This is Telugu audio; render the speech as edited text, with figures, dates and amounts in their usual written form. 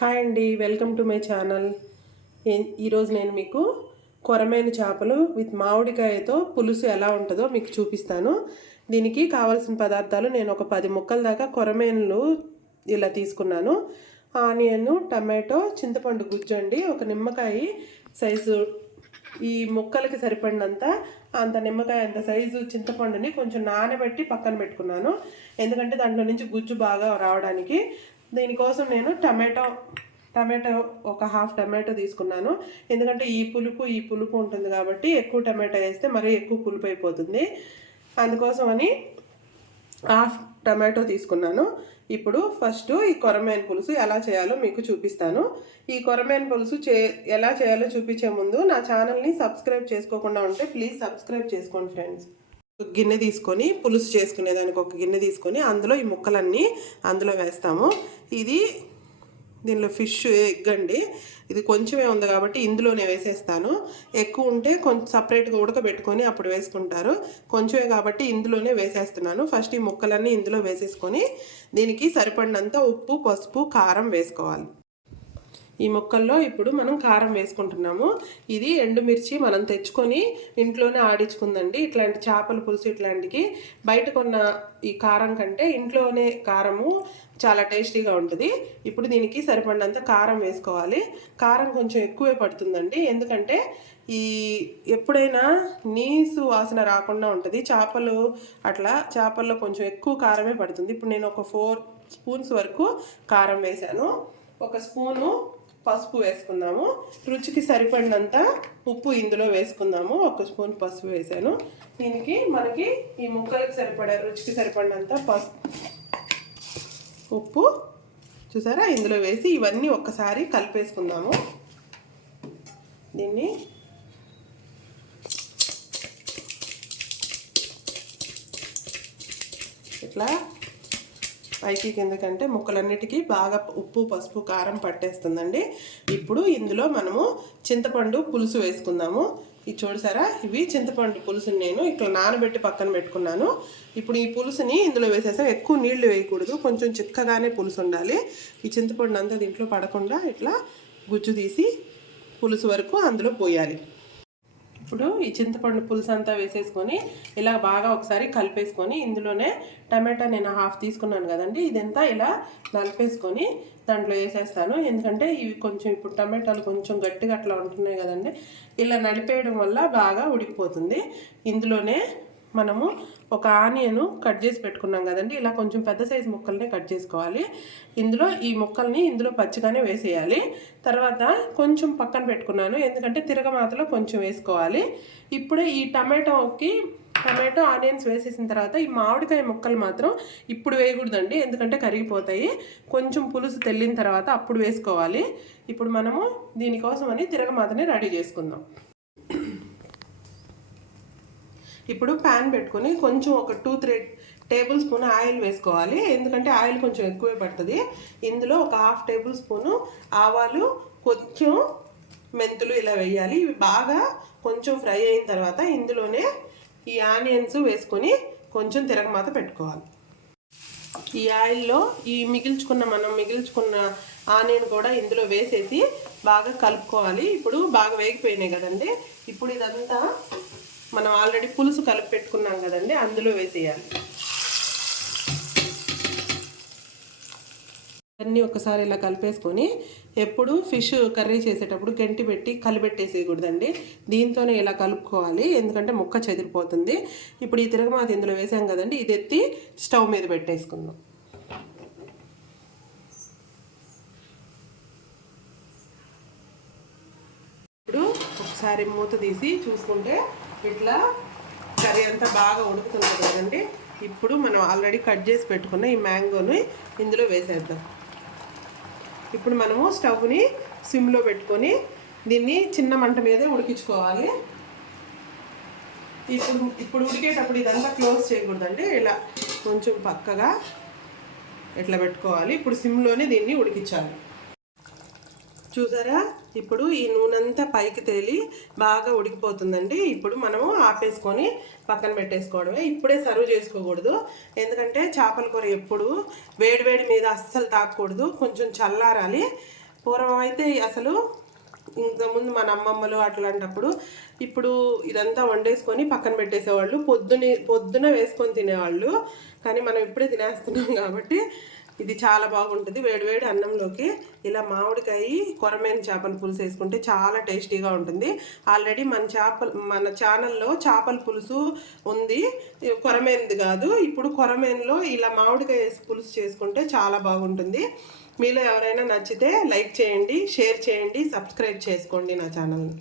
హాయ్ అండి, వెల్కమ్ టు మై ఛానల్. ఈరోజు నేను మీకు కొరమేను చేపలు విత్ మామిడికాయతో పులుసు ఎలా ఉంటుందో మీకు చూపిస్తాను. దీనికి కావాల్సిన పదార్థాలు నేను ఒక 10 ముక్కల దాకా కొరమేనులు ఇలా తీసుకున్నాను. ఆనియన్, టమాటో, చింతపండు గుజ్జు అండి, ఒక నిమ్మకాయ సైజు, ఈ ముక్కలకి సరిపడినంత అంత నిమ్మకాయ అంత సైజు చింతపండుని కొంచెం నానబెట్టి పక్కన పెట్టుకున్నాను. ఎందుకంటే దాంట్లో నుంచి గుజ్జు బాగా రావడానికి. దీనికోసం నేను టమాటో ఒక హాఫ్ టమాటో తీసుకున్నాను. ఎందుకంటే ఈ పులుపు ఉంటుంది కాబట్టి ఎక్కువ టమాటో వేస్తే మరీ ఎక్కువ పులుపు అయిపోతుంది. అందుకోసమని హాఫ్ టమాటో తీసుకున్నాను. ఇప్పుడు ఫస్ట్ ఈ కొరమేను పులుసు ఎలా చేయాలో మీకు చూపిస్తాను. ఈ కొరమేను పులుసు ఎలా చేయాలో చూపించే ముందు నా ఛానల్ని సబ్స్క్రైబ్ చేసుకోకుండా ఉంటే ప్లీజ్ సబ్స్క్రైబ్ చేసుకోండి ఫ్రెండ్స్. గిన్నె తీసుకొని పులుసు చేసుకునేదానికి ఒక గిన్నె తీసుకొని అందులో ఈ ముక్కలన్నీ అందులో వేస్తాము. దీనిలో ఫిష్ ఎగ్ అండి, ఇది కొంచెమే ఉంది కాబట్టి ఇందులోనే వేసేస్తాను. ఎక్కువ ఉంటే కొంచెం సపరేట్గా ఉడకబెట్టుకొని అప్పుడు వేసుకుంటారు. కొంచెమే కాబట్టి ఇందులోనే వేసేస్తున్నాను. ఫస్ట్ ఈ ముక్కలన్నీ ఇందులో వేసేసుకొని దీనికి సరిపడినంత ఉప్పు, పసుపు, కారం వేసుకోవాలి. ఈ ముక్కల్లో ఇప్పుడు మనం కారం వేసుకుంటున్నాము. ఇది ఎండుమిర్చి మనం తెచ్చుకొని ఇంట్లోనే ఆడించుకుందండి. ఇట్లాంటి చేపల పులుసు ఇట్లాంటికి బయట కొన్న ఈ కారం కంటే ఇంట్లోనే కారము చాలా టేస్టీగా ఉంటుంది. ఇప్పుడు దీనికి సరిపడినంత కారం వేసుకోవాలి. కారం కొంచెం ఎక్కువే పడుతుందండి, ఎందుకంటే ఎప్పుడైనా నీసు వాసన రాకుండా ఉంటుంది. చేపల్లో కొంచెం ఎక్కువ కారమే పడుతుంది. ఇప్పుడు నేను ఒక 4 స్పూన్స్ వరకు కారం వేశాను. ఒక స్పూను పసుపు వేసుకుందాము. రుచికి సరిపడినంత ఉప్పు ఇందులో వేసుకుందాము. 1 స్పూన్ పసుపు వేసాను. మనకి ఈ ముక్కలకు రుచికి సరిపడినంత ఉప్పు చూసారా ఇందులో వేసి ఇవన్నీ ఒక్కసారి కలిపేసుకుందాము. దీన్ని ఇట్లా పైకి కిందకంటే ముక్కలన్నిటికీ బాగా ఉప్పు, పసుపు, కారం పట్టేస్తుందండి. ఇప్పుడు ఇందులో మనము చింతపండు పులుసు వేసుకుందాము. ఇది చూసారా, ఇవి చింతపండు పులుసుని నేను ఇట్లా నానబెట్టి పక్కన పెట్టుకున్నాను. ఇప్పుడు ఈ పులుసుని ఇందులో వేసేసాం. ఎక్కువ నీళ్లు వేయకూడదు, కొంచెం చిక్కగానే పులుసు ఉండాలి. ఈ చింతపండు అంతా దీంట్లో పడకుండా ఇట్లా గుజ్జు తీసి పులుసు వరకు అందులో పోయాలి. ఇప్పుడు ఈ చింతపండు పులుసు అంతా వేసేసుకొని ఇలా బాగా ఒకసారి కలిపేసుకొని ఇందులోనే టమాటా నేను హాఫ్ తీసుకున్నాను కదండి, ఇదంతా ఇలా నలిపేసుకొని దాంట్లో వేసేస్తాను. ఎందుకంటే ఇవి కొంచెం ఇప్పుడు టమాటాలు కొంచెం గట్టిగా అట్లా ఉంటున్నాయి కదండి, ఇలా నలిపేయడం వల్ల బాగా ఉడికిపోతుంది. ఇందులోనే మనము ఒక ఆనియన్ కట్ చేసి పెట్టుకున్నాం కదండి, ఇలా కొంచెం పెద్ద సైజు ముక్కల్ని కట్ చేసుకోవాలి. ఈ ముక్కల్ని ఇందులో పచ్చిగానే వేసేయాలి. తర్వాత కొంచెం పక్కన పెట్టుకున్నాను, ఎందుకంటే తిరగమాతలో కొంచెం వేసుకోవాలి. ఇప్పుడే ఈ టమాటో ఆనియన్స్ వేసేసిన తర్వాత ఈ మామిడికాయ ముక్కలు మాత్రం ఇప్పుడు వేయకూడదండి, ఎందుకంటే కరిగిపోతాయి. కొంచెం పులుసు తెల్లిన తర్వాత అప్పుడు వేసుకోవాలి. ఇప్పుడు మనము దీనికోసమని తిరగమాతని రెడీ చేసుకుందాం. ఇప్పుడు ప్యాన్ పెట్టుకొని కొంచెం ఒక 2-3 టేబుల్ స్పూన్ ఆయిల్ వేసుకోవాలి, ఎందుకంటే ఆయిల్ కొంచెం ఎక్కువే పడుతుంది. ఇందులో ఒక హాఫ్ టేబుల్ స్పూను ఆవాలు, కొంచెం మెంతులు ఇలా వేయాలి. ఇవి బాగా కొంచెం ఫ్రై అయిన తర్వాత ఇందులోనే ఈ ఆనియన్స్ వేసుకొని కొంచెం తిరగమాత పెట్టుకోవాలి. ఈ ఆయిల్లో మనం మిగిల్చుకున్న ఆనియన్ కూడా ఇందులో వేసేసి బాగా కలుపుకోవాలి. ఇప్పుడు బాగా వేగిపోయినాయి కదండి, ఇప్పుడు ఇదంతా మనం ఆల్రెడీ పులుసు కలిపి పెట్టుకున్నాం కదండి, అందులో వేసేయాలి. అన్నీ ఒకసారి ఇలా కలిపేసుకొని, ఎప్పుడు ఫిష్ కర్రీ చేసేటప్పుడు గంటి పెట్టి కలిపెట్టేసేయకూడదండి, దీంతోనే ఇలా కలుపుకోవాలి, ఎందుకంటే ముక్క చెదిరిపోతుంది. ఇప్పుడు ఈ తిరగమాత ఇందులో వేసాం కదండి, ఇది ఎత్తి స్టవ్ మీద పెట్టేసుకుందాం. ఇప్పుడు ఒకసారి మూత తీసి చూసుకుంటే ఇట్లా కర్రీ అంతా బాగా ఉడుకుతుంది కదండి. ఇప్పుడు మనం ఆల్రెడీ కట్ చేసి పెట్టుకున్న ఈ మ్యాంగోని ఇందులో వేసేద్దాం. ఇప్పుడు మనము స్టవ్ని సిమ్లో పెట్టుకొని దీన్ని చిన్న మంట మీదే ఉడికించుకోవాలి. ఇప్పుడు ఉడికేటప్పుడు ఇదంతా క్లోజ్ చేయకూడదండి, ఇలా కొంచెం పక్కగా ఇట్లా పెట్టుకోవాలి. ఇప్పుడు సిమ్లోనే దీన్ని ఉడికించాలి. చూసారా, ఇప్పుడు ఈ నూనెంతా పైకి తేలి బాగా ఉడికిపోతుందండి. ఇప్పుడు మనము ఆపేసుకొని పక్కన పెట్టేసుకోవడమే. ఇప్పుడే సర్వ్ చేసుకోకూడదు, ఎందుకంటే చేపల కూర ఎప్పుడు వేడివేడి మీద అస్సలు తాకూడదు, కొంచెం చల్లారాలి. పూర్వం అయితే అసలు ఇంతకుముందు మన అమ్మమ్మలు అట్లాంటప్పుడు ఇప్పుడు ఇదంతా వండేసుకొని పక్కన పెట్టేసేవాళ్ళు, పొద్దున వేసుకొని తినేవాళ్ళు. కానీ మనం ఇప్పుడే తినేస్తున్నాం కాబట్టి ఇది చాలా బాగుంటుంది. వేడివేడి అన్నంలోకి ఇలా మామిడికాయ కొరమేను చేపల పులుసు వేసుకుంటే చాలా టేస్టీగా ఉంటుంది. ఆల్రెడీ మన ఛానల్లో చేపల పులుసు ఉంది, కొరమేనుది కాదు. ఇప్పుడు కొరమేనులో ఇలా మామిడికాయ వేసి పులుసు చేసుకుంటే చాలా బాగుంటుంది. మీలో ఎవరైనా నచ్చితే లైక్ చేయండి, షేర్ చేయండి, సబ్స్క్రైబ్ చేసుకోండి నా ఛానల్ని.